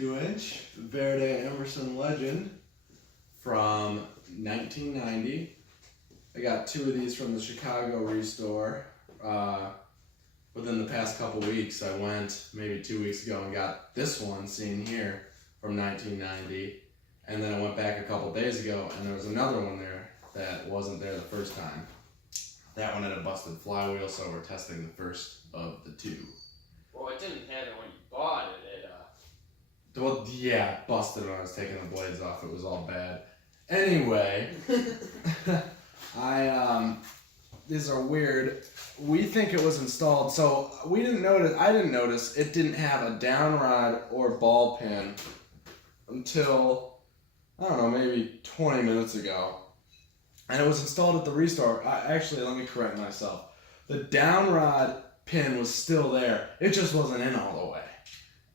2-inch Verde Emerson Legend from 1990. I got two of these from the Chicago Restore. Within the past couple weeks, I went maybe 2 weeks ago and got this one seen here from 1990. And then I went back a couple days ago and there was another one there that wasn't there the first time. That one had a busted flywheel, so we're testing the first of the two. Well, it didn't have it when you bought it. Well, yeah, busted when I was taking the blades off. It was all bad. Anyway, these are weird. We think it was installed, so we didn't notice. I didn't notice it didn't have a down rod or ball pin until, I don't know, maybe 20 minutes ago. And it was installed at the Restore. Actually, let me correct myself. The down rod pin was still there. It just wasn't in all the way.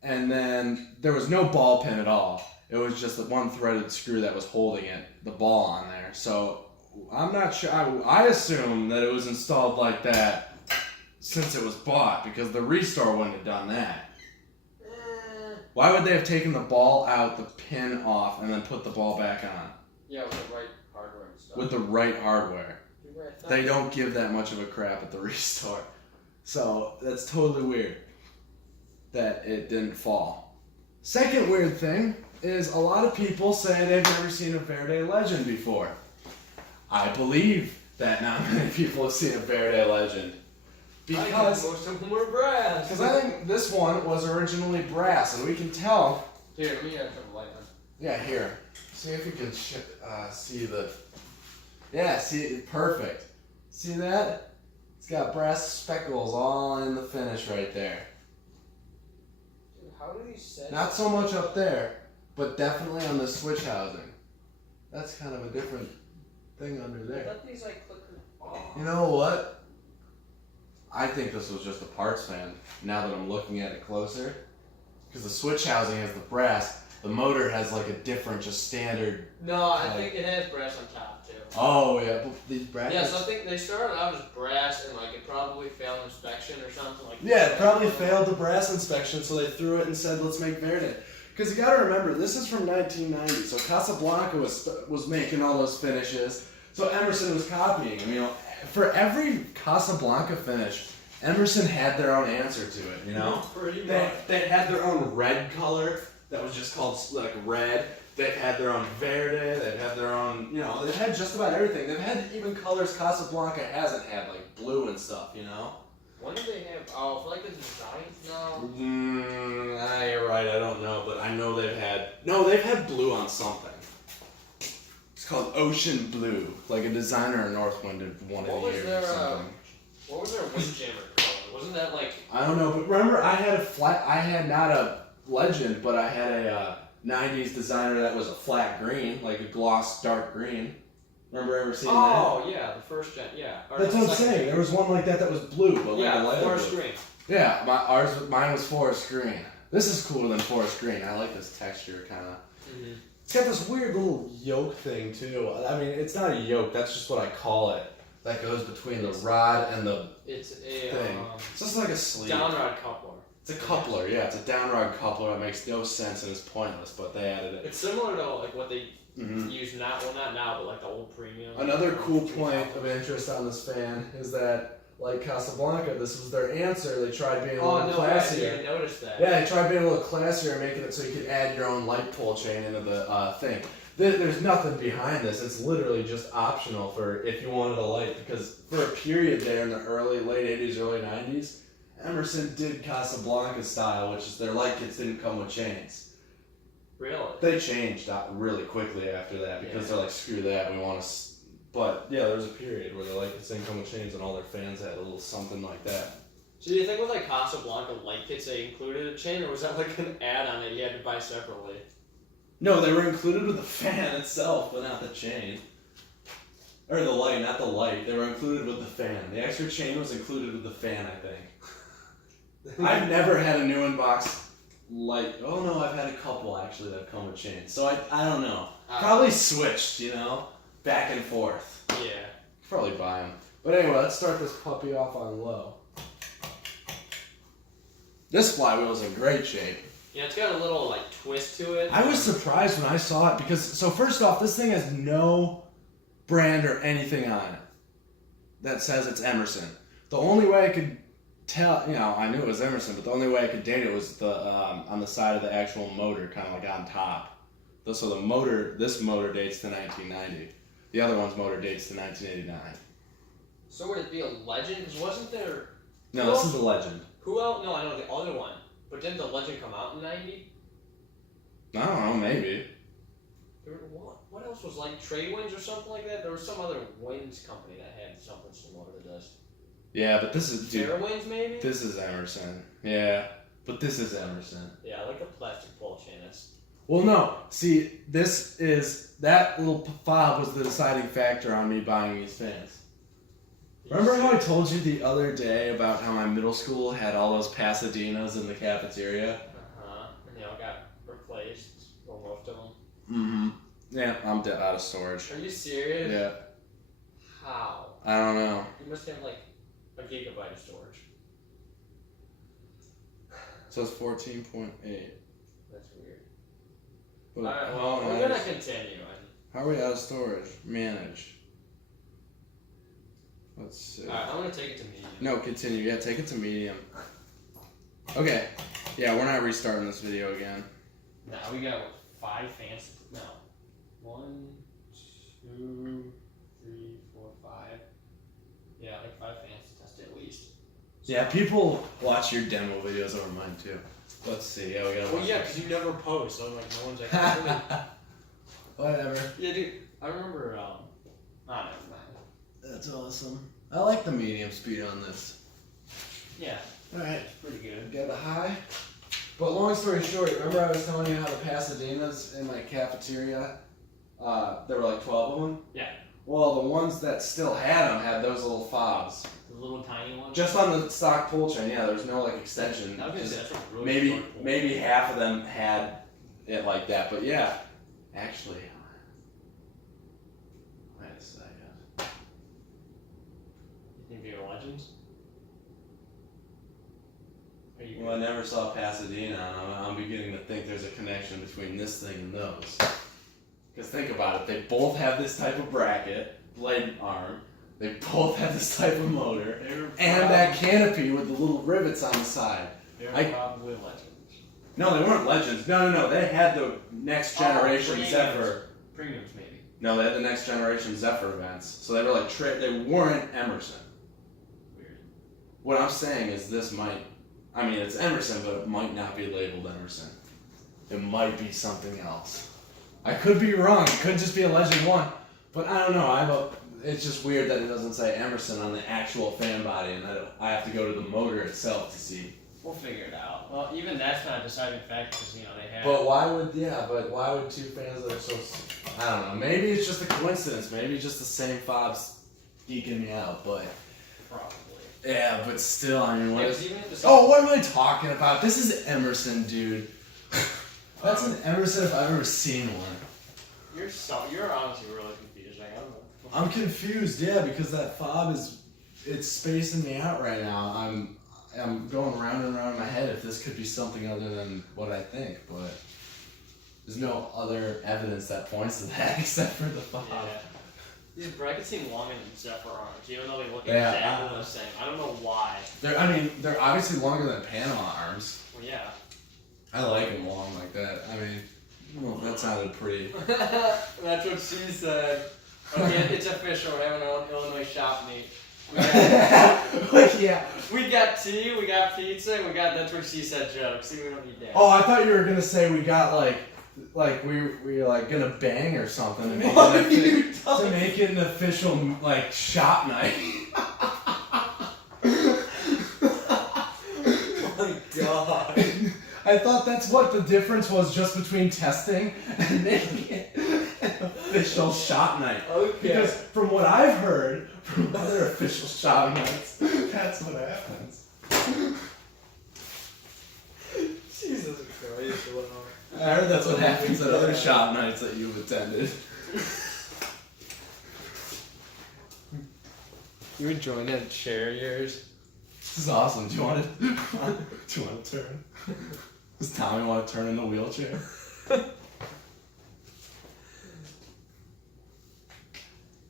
And then there was no ball pin at all. It was just the one threaded screw that was holding it, the ball on there. So I'm not sure. I assume that it was installed like that since it was bought, because the Restore wouldn't have done that. Why would they have taken the ball out, the pin off, and then put the ball back on? Yeah, with the right hardware and stuff. With the right hardware. They don't give that much of a crap at the Restore. So that's totally weird that it didn't fall. Second weird thing is a lot of people say they've never seen a Verde Legend before. I believe that not many people have seen a Verde Legend. Because most of them were brass. Because I think this one was originally brass, and we can tell. Here, let me turn the light on. Yeah, here. See if you can see the. Yeah, see, perfect. See that? It's got brass speckles all in the finish right there. Dude, how do these set? Not so much up there, but definitely on the switch housing. That's kind of a different thing under I there. thought these like click. Oh. You know what? I think this was just a parts fan, now that I'm looking at it closer. Because the switch housing has the brass, the motor has like a different, just standard. No, I think it has brass on top too. Oh yeah, but these brackets. Yeah, so I think they started out as brass and like it probably failed inspection or something like that. Yeah, it probably failed the brass inspection, so they threw it and said, let's make Verde. Because you gotta remember, this is from 1990, so Casablanca was making all those finishes, so Emerson was copying. I mean, for every Casablanca finish, Emerson had their own answer to it, you know? Pretty much. They had their own red color that was just called like red. They've had their own Verde, they've had their own, you know, they've had just about everything. They've had even colors Casablanca hasn't had, like blue and stuff, you know? When did they have, for like the design? No. You're right, I don't know, but I know they've had blue on something. It's called Ocean Blue, like a designer in Northwind did one of the years or something. What was their windjammer color? Wasn't that like... I don't know, but remember I had not a Legend, but I had a 90s designer that was a flat green, like a gloss dark green. Remember ever seeing that? Oh, yeah, the first gen, yeah. Or That's what I'm saying. There was one like that was blue, but like a lighter forest blue. green. Yeah, mine was forest green. This is cooler than forest green. I like this texture, kind of. Mm-hmm. It's got this weird little yoke thing too. I mean, it's not a yoke. That's just what I call it. That goes between the rod and the It's a thing. It's just like a sleeve. downrod coupler. It's a coupler, yeah. It's a downrod coupler that makes no sense and is pointless, but they added it. It's similar to like what they use now. Well, not now, but like the old premium. Another cool point of interest on this fan is that, like Casablanca, this was their answer. They tried being a little classier. I didn't notice that. Yeah, they tried being a little classier and making it so you could add your own light pole chain into the thing. There's nothing behind this. It's literally just optional for if you wanted a light, because for a period there in the late 80s, early 90s, Emerson did Casablanca style, which is their light kits didn't come with chains. Really? They changed really quickly after that because they're like, screw that, we want to... But yeah, there was a period where their light kits didn't come with chains and all their fans had a little something like that. So do you think with like Casablanca light kits they included a chain, or was that like an add-on that you had to buy separately? No, they were included with the fan itself, but not the chain. Or the light, not the light. They were included with the fan. The extra chain was included with the fan, I think. I've never had a new inbox light. Oh no, I've had a couple actually that come with chains. So I don't know. Probably switched, you know? Back and forth. Yeah. Probably buy them. But anyway, let's start this puppy off on low. This flywheel's in great shape. Yeah, it's got a little like twist to it. I was surprised when I saw it because, so first off, this thing has no brand or anything on it that says it's Emerson. The only way I could tell, I knew it was Emerson, but the only way I could date it was the on the side of the actual motor, kind of like on top. So this motor dates to 1990. The other one's motor dates to 1989. So would it be a Legend? Because wasn't there... No, this is a Legend. Who else? No, I know the other one. But didn't the Legend come out in 90? I don't know, maybe. What else was like Trade Winds or something like that? There was some other winds company that had something similar to this. Yeah, but this is... Fair Winds, maybe? This is Emerson. Yeah, but this is Emerson. Yeah, like a plastic pull chain. Well, no. See, that little fob was the deciding factor on me buying these fans. Remember how I told you the other day about how my middle school had all those Pasadenas in the cafeteria? And they all got replaced, or most of them. Mm-hmm. Yeah, I'm dead out of storage. Are you serious? Yeah. How? I don't know. You must have like a gigabyte of storage. So it's 14.8. That's weird. But Alright, well, we're gonna continue. How are we out of storage? Manage. Let's see. Alright, I'm gonna take it to medium. No, continue. Yeah, take it to medium. Okay. Yeah, we're not restarting this video again. Now we got 5 fans. No. 1, 2, 3, 4, 5. Yeah, like 5 fans to test it at least. So, Yeah, people watch your demo videos over mine too. Let's see. Yeah, we gotta. Well, yeah, because you never post, so like no one's actually. Whatever. Yeah, dude. I remember. Never mind. That's awesome. I like the medium speed on this. Yeah. All right. It's pretty good. Get a high. But long story short, remember I was telling you how the Pasadenas in my cafeteria, there were like 12 of them? Yeah. Well, the ones that still had them had those little fobs. The little tiny ones? Just on the stock pull chain, yeah, there was no like extension. I was gonna say, that's a really maybe short pull. maybe half of them had it like that, but yeah. Actually, wait a second. You think they're legends? Are you Well, I never saw Pasadena. I'm beginning to think there's a connection between this thing and those. Because think about it, they both have this type of bracket, blade arm. They both have this type of motor, and that canopy with the little rivets on the side. They're probably legends. No, they weren't legends. No. They had the next generation Zephyr. Premiums, maybe. No, they had the next generation Zephyr vents. So they were like they weren't Emerson. Weird. What I'm saying is this might. I mean, it's Emerson, but it might not be labeled Emerson. It might be something else. I could be wrong. It could just be a Legend 1. But I don't know. It's just weird that it doesn't say Emerson on the actual fan body, and I have to go to the motor itself to see. We'll figure it out. Well, even that's not a deciding factor because, they have... But why would two fans that are so... I don't know. Maybe it's just a coincidence. Maybe it's just the same fobs geeking me out, but... Probably. Yeah, but still, I mean, what Yeah, is... even if what am I talking about? This is Emerson, dude. That's an Emerson if I've ever seen one. You're honestly really confused. I don't know. I'm confused, yeah, because that fob it's spacing me out right now. I'm going round and round in my head if this could be something other than what I think, but there's no other evidence that points to that except for the fob. Yeah. These brackets seem longer than Zephyr arms, even though they look exactly the same. I don't know why. They're obviously longer than Panama arms. Well, yeah. I like them long like that. I mean, well, that sounded pretty. That's what she said. Okay, it's official. We're having our own Illinois shop meet. Yeah. We got tea, we got pizza, we got that's what she said jokes. See, we don't need that. Oh, I thought you were gonna say we got like we like gonna bang or something to make, to make it an official like shop night. Oh my god. I thought that's what the difference was just between testing and making it an official shop night. Okay. Because from what I've heard from other official shop nights, that's what happens. Jesus Christ. I heard that's what happens at other shop nights that you've attended. You enjoying that chair of yours? This is awesome. Do you want to turn? Does Tommy want to turn in the wheelchair?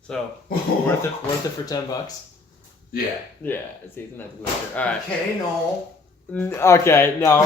So worth it for $10? Yeah. Yeah, it's Ethan at the wheelchair. All right. Okay, no. Okay, no.